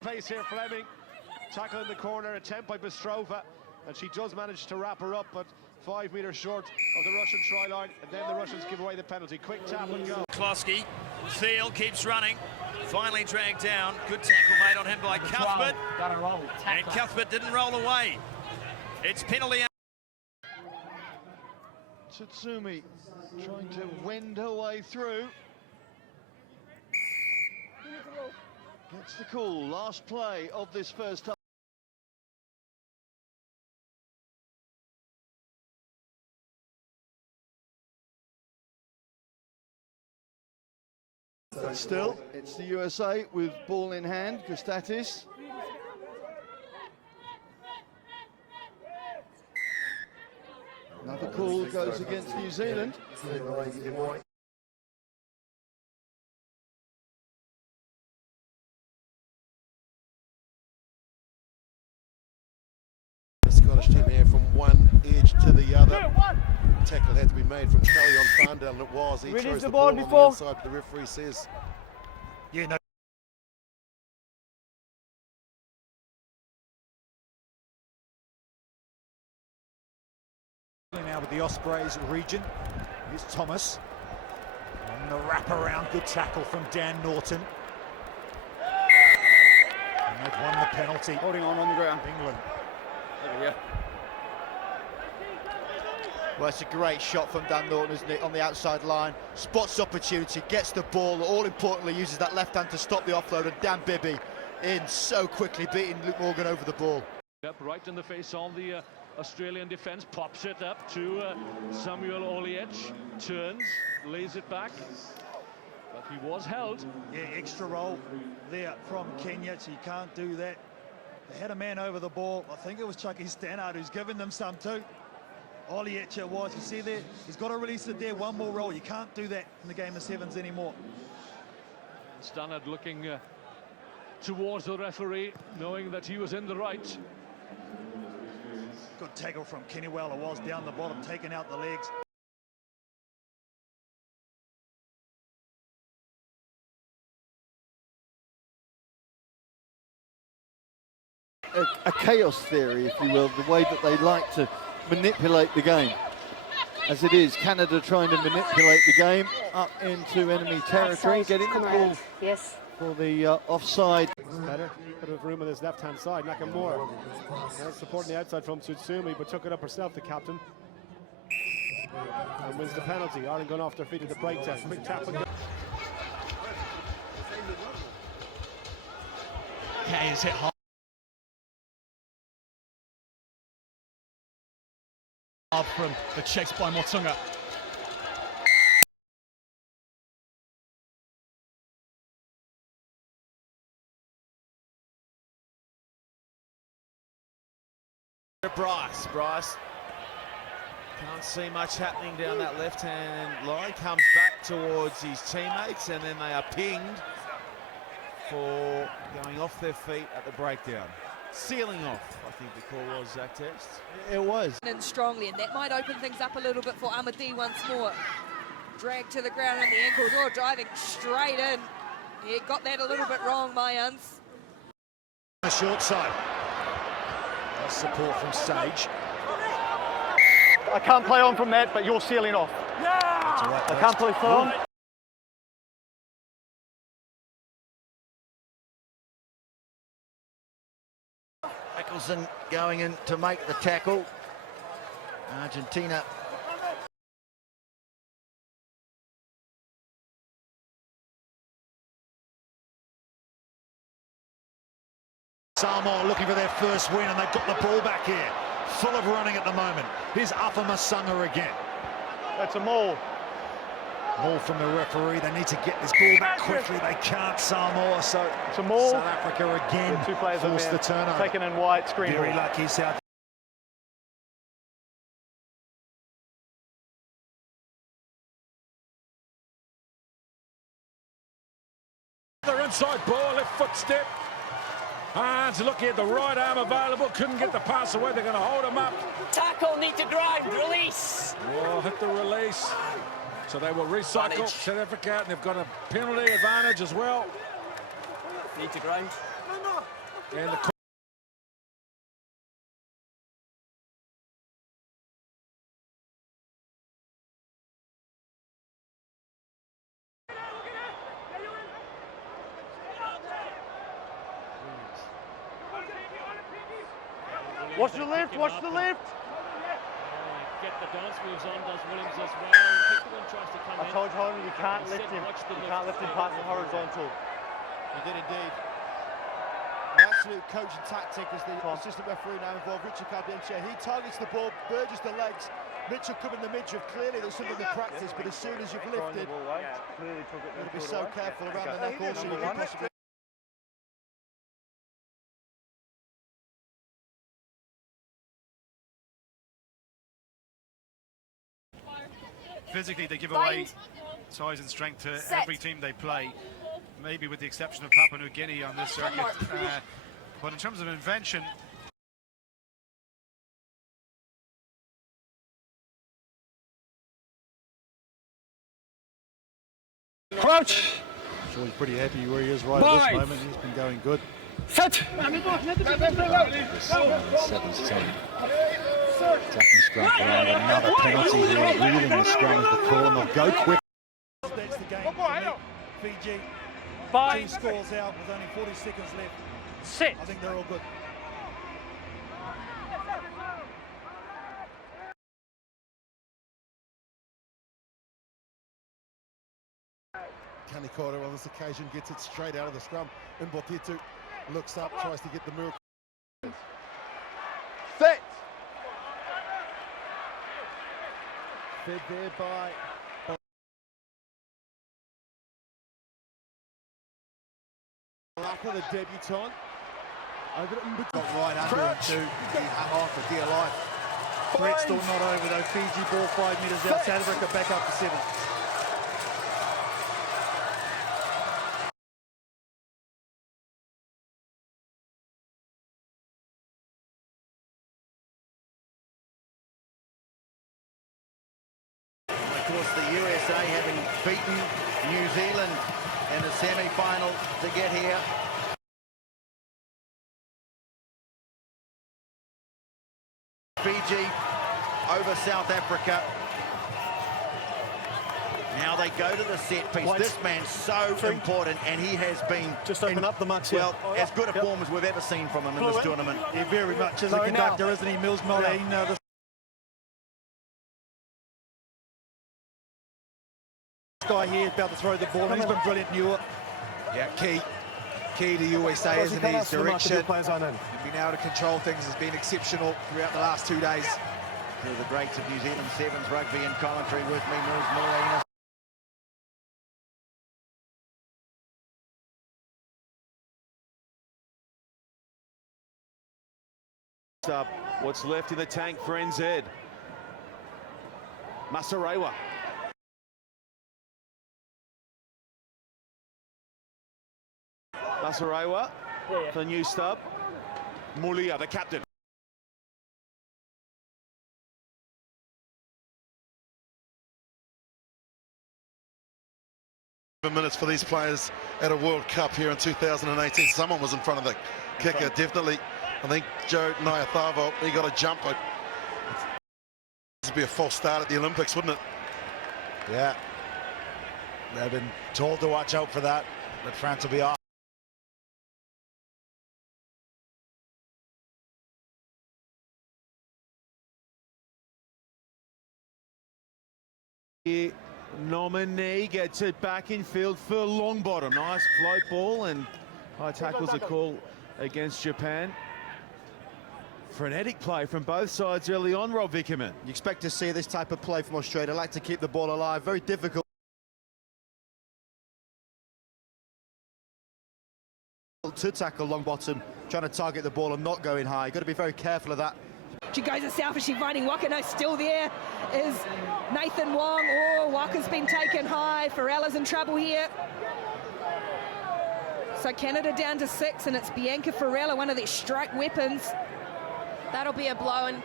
Place here, Fleming. Tackle in the corner, attempt by Bystrova, and she does manage to wrap her up, but 5 metres short of the Russian try line, and then the Russians give away the penalty. Quick tap and go. Klosky, Thiel keeps running, finally dragged down. Good tackle made on him by Cuthbert, and Cuthbert didn't roll away. It's penalty. Tsutsumi trying to wend her way through. Gets the call, last play of this first half. But still, it's the USA with ball in hand, Gustatis. Another call goes against New Zealand. The Scottish team here from one edge to the other. Tackle had to be made from Kelly on Farndale, and it was. He throws the ball on the inside, but the referee says, yeah, no. Now with the Ospreys region, here's Thomas. And the wraparound, good tackle from Dan Norton. And they've won the penalty. Holding on the ground. England. There we go. Well, it's a great shot from Dan Norton, isn't it, on the outside line. Spots opportunity, gets the ball, all importantly uses that left hand to stop the offload, and Dan Bibby in so quickly, beating Luke Morgan over the ball. Up right in the face of the Australian defence, pops it up to Samuel Oliech, turns, lays it back, but he was held. Yeah, extra roll there from Kenya, so you can't do that. They had a man over the ball. I think it was Chucky Stannard who's given them some too. Oliech it was, you see there, he's got to release it there, one more roll. You can't do that in the game of sevens anymore. Stannard looking towards the referee, knowing that he was in the right. Good tackle from Kennywell, it was down the bottom, taking out the legs. A chaos theory, if you will, the way that they like to manipulate the game. As it is, Canada trying to manipulate the game up into enemy territory, getting the ball for the offside. Better, bit of room on his left-hand side. Nakamura supporting the outside from Tsutsumi, but took it up herself, the captain, and wins the penalty. Ireland going off their feet at the breakdown. Quick tap and go. Kay is hit hard from the chase by Motunga. Bryce can't see much happening down that left-hand line, comes back towards his teammates, and then they are pinged for going off their feet at the breakdown. Sealing off, I think the call was, Zach Text. It was. And strongly, and that might open things up a little bit for Amadi once more. Dragged to the ground on the ankles, or diving straight in. He got that a little bit wrong, Mayans. The short side. Nice support from Sage. I can't play on from that, but you're sealing off. Yeah! I can't play on. Eccleston going in to make the tackle. Argentina. Samoa looking for their first win, and they've got the ball back here. Full of running at the moment. Here's Afa Masunga again. That's a maul. Maul from the referee. They need to get this ball back quickly. They can't, Samoa, so It's a maul. South Africa again Two players force the turnover. Taken in white, screen. Very lucky South. The inside ball, left foot step. Hans looking at the right arm available, couldn't get the pass away. They're going to hold him up. Tackle, need to grind, release. Oh, hit the release. So they will recycle South Africa, and they've got a penalty advantage as well. Need to grind. And the Watch the lift, watch the lift. Get the dance moves on, does Williams as well. Pickman tries to come in. I told you, you can't lift him. You can't lift him past the horizontal. He did indeed. An absolute coaching tactic as the assistant referee now involved, Richard Cardienche. He targets the ball, burges the legs. Mitchell come in the midriff. Clearly there's something to practice, but as soon as you've lifted, Clearly took it. you've got to be so careful around the neck also. You can possibly physically, they give away size and strength to every team they play, maybe with the exception of Papua New Guinea on this circuit. But in terms of invention, Crouch. I'm sure he's pretty happy where he is right at this moment. He's been going good. Set. 17. Attacking scrum around another penalty here, reeling the scrum as the call, and they'll go quick. That's the game. Fiji. 2 scores out with only 40 seconds left. Sit. I think they're all good. Kanikota on this occasion gets it straight out of the scrum. Mbotitu looks up, tries to get the miracle. Set. fed there by Baraka, the debutant. Over to got right under him too. Oh, for dear life. Threat still not over though. Fiji ball 5 metres out. South Africa back up to 7. Of course, the USA having beaten New Zealand in the semi-final to get here. Fiji over South Africa. Now they go to the set piece. This man's so important, and he has been just open up the mucks here. Well, as good a form as we've ever seen from him in this tournament. Yeah, very much as a conductor, isn't he, Mills Moline? This guy here is about to throw the ball. He's been brilliant, Newer. Yeah, key to USA, isn't he? His direction and being able to control things has been exceptional throughout the last 2 days. Two of the greats of New Zealand Sevens rugby and commentary with me, Mills Moline. Up what's left in the tank for NZ. Masarewa. Masarewa for new stub. Mulia, the captain. Minutes for these players at a World Cup here in 2018. Someone was in front of the kicker, definitely. I think Joe Nyatharvo, he got a jump. This would be a false start at the Olympics, wouldn't it? Yeah. They've been told to watch out for that, but France will be off. Nominee gets it back in field for Longbottom. Nice float ball, and high tackles a call against Japan. Frenetic play from both sides early on, Rob Vickerman. You expect to see this type of play from Australia. Like to keep the ball alive. Very difficult to tackle Longbottom, trying to target the ball and not going high. You've got to be very careful of that. She goes to selfishly finding Waka. No, still there is Nathan Wong. Oh, Waka's been taken high. Farrella's in trouble here. So Canada down to 6, and it's Bianca Farrella, one of their strike weapons. That'll be a blow. And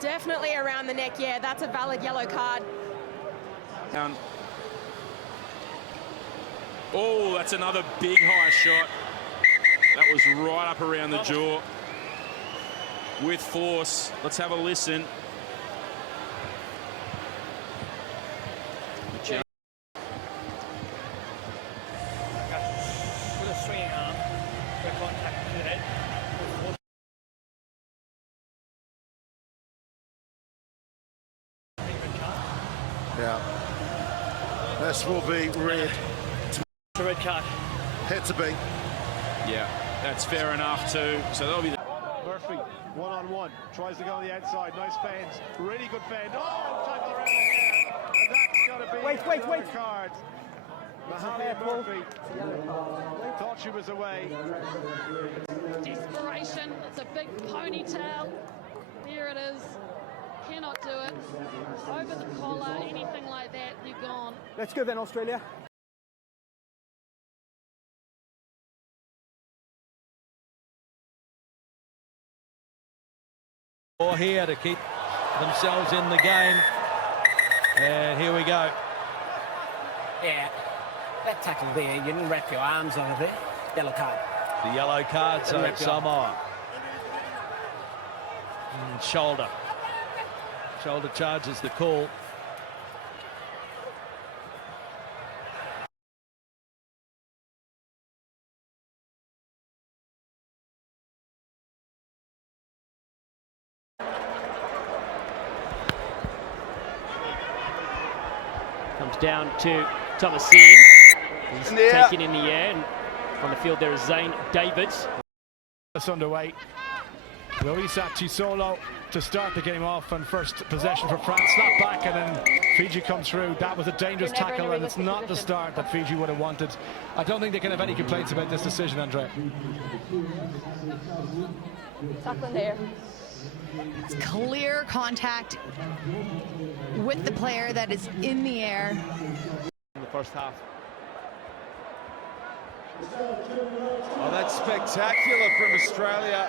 definitely around the neck. Yeah, that's a valid yellow card. Down Oh, that's another big high shot. That was right up around the jaw with force. Let's have a listen. With a swinging arm, where contact with the head. Yeah. This will be red. It's a red card. Had to be. Yeah, that's fair enough too. So that'll be the Murphy, one-on-one, tries to go on the outside. Nice fends, really good fend. Oh, tackle around there. And that's got to be another card. Mohamed Murphy thought she was away. Desperation. It's a big ponytail. There it is. Cannot do it. Over the collar, anything like that, you're gone. Let's go then, Australia. Or here to keep themselves in the game. And here we go. Yeah, that tackle there, you didn't wrap your arms over there. Yellow card. The yellow card, so Samoa. And shoulder. Shoulder charge is the call. Comes down to Thomasin. He's taken in the air. And on the field there is Zane Davids. That's underway. Luisa Chisolo to start the game off, and first possession for France. Snap back and then Fiji come through. That was a dangerous tackle, and it's not the start that Fiji would have wanted. I don't think they can have any complaints about this decision, Andrea. Tackling there. It's clear contact with the player that is in the air. In the first half. Oh, that's spectacular from Australia.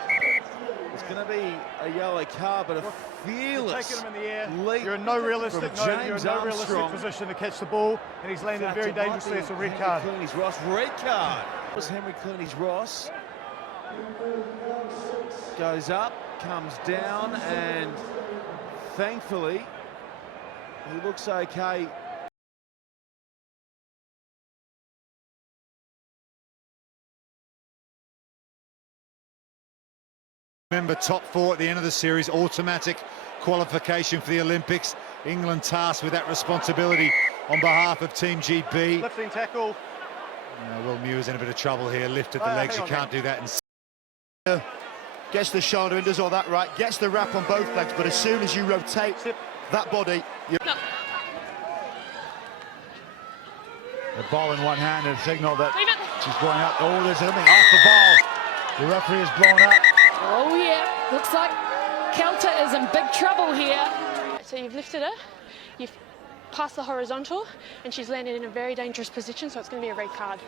It's going to be a yellow card, but a fearless taking him in the air. leap. You're in no realistic, you're in no realistic position to catch the ball, and he's landed very dangerously. It's a red card. Clooney's Ross, red card. It was Henry Clooney's Ross. Goes up, comes down, and thankfully he looks okay. Remember, top four at the end of the series, automatic qualification for the Olympics. England tasked with that responsibility on behalf of Team GB. Lifting tackle. Will Muir's in a bit of trouble here, lifted the legs, you can't do that. Gets the shoulder and does all that right, gets the wrap on both legs, but as soon as you rotate that body... The ball in one hand and signal that she's going up. Oh, there's something off the ball. The referee is blown up. Oh yeah, looks like Kelter is in big trouble here. So you've lifted her, you've passed the horizontal, and she's landed in a very dangerous position, so it's going to be a red card.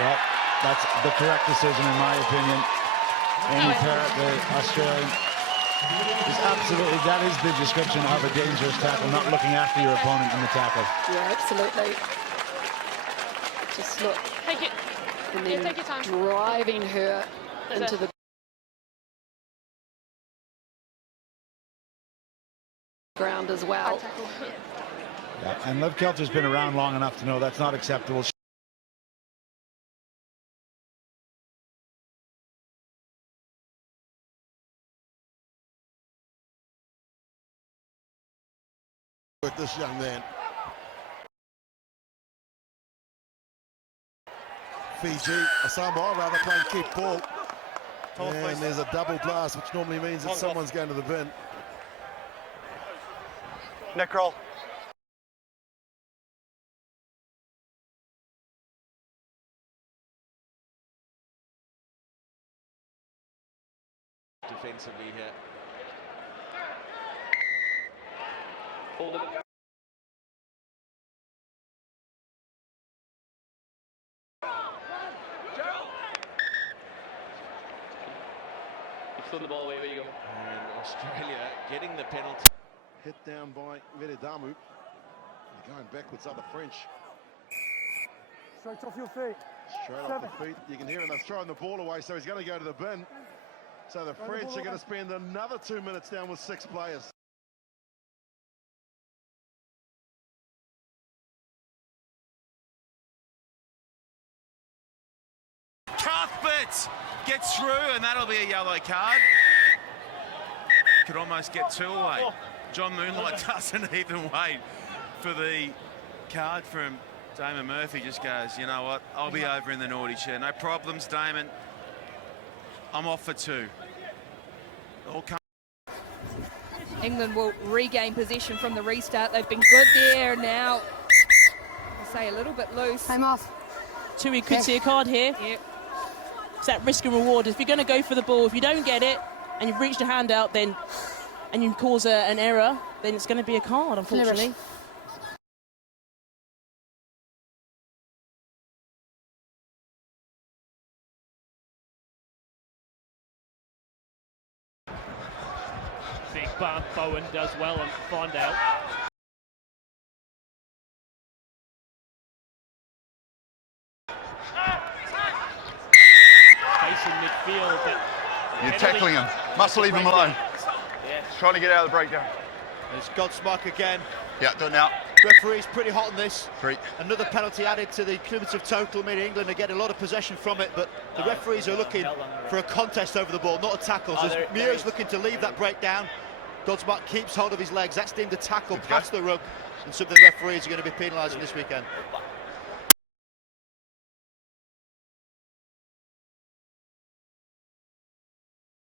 Well, that's the correct decision in my opinion. Amy Parrott, the Australian, is absolutely, that is the description of a dangerous tackle, not looking after your opponent in the tackle. Yeah, absolutely. Just look. Take it. And then take your time. Driving her into the ground as well. Yeah, and Liv Kelter's been around long enough to know that's not acceptable. With this young man. Fiji, Samoa rather playing keep ball. And there's a double blast, which normally means that someone's going to the bin. Neck roll. Defensively here. You've the ball away, where you go. And Australia getting the penalty. Hit down by Veredamu. Going backwards are the French. Straight off your feet. Straight off the feet. You can hear him. They're throwing the ball away, so he's going to go to the bin. So the French are going to spend another 2 minutes down with 6 players. Cuthbert gets through, and that'll be a yellow card. Could almost get 2 away. John Moonlight doesn't even wait for the card from Damon Murphy. Just goes, you know what, I'll be over in the naughty chair. No problems, Damon. I'm off for 2. All come. England will regain possession from the restart. They've been good there now. I say a little bit loose. I'm off. Tui could see a card here. Yep. It's that risk and reward. If you're going to go for the ball, if you don't get it and you've reached a hand out, then and you cause an error, then it's going to be a card, unfortunately. Big bump. Bowen does well on Fondale. Space in midfield. You're tackling him. Must leave him alone. He's trying to get out of the breakdown. There's Godsmark again. Yeah, do it now. Referee's pretty hot on this. 3. Another penalty added to the cumulative total, meaning England are getting a lot of possession from it, but the referees are looking for a contest over the ball, not a tackle. So Muir's looking to leave that breakdown. Godsmark keeps hold of his legs. That's deemed a tackle past the rug, and something the referees are going to be penalising this weekend.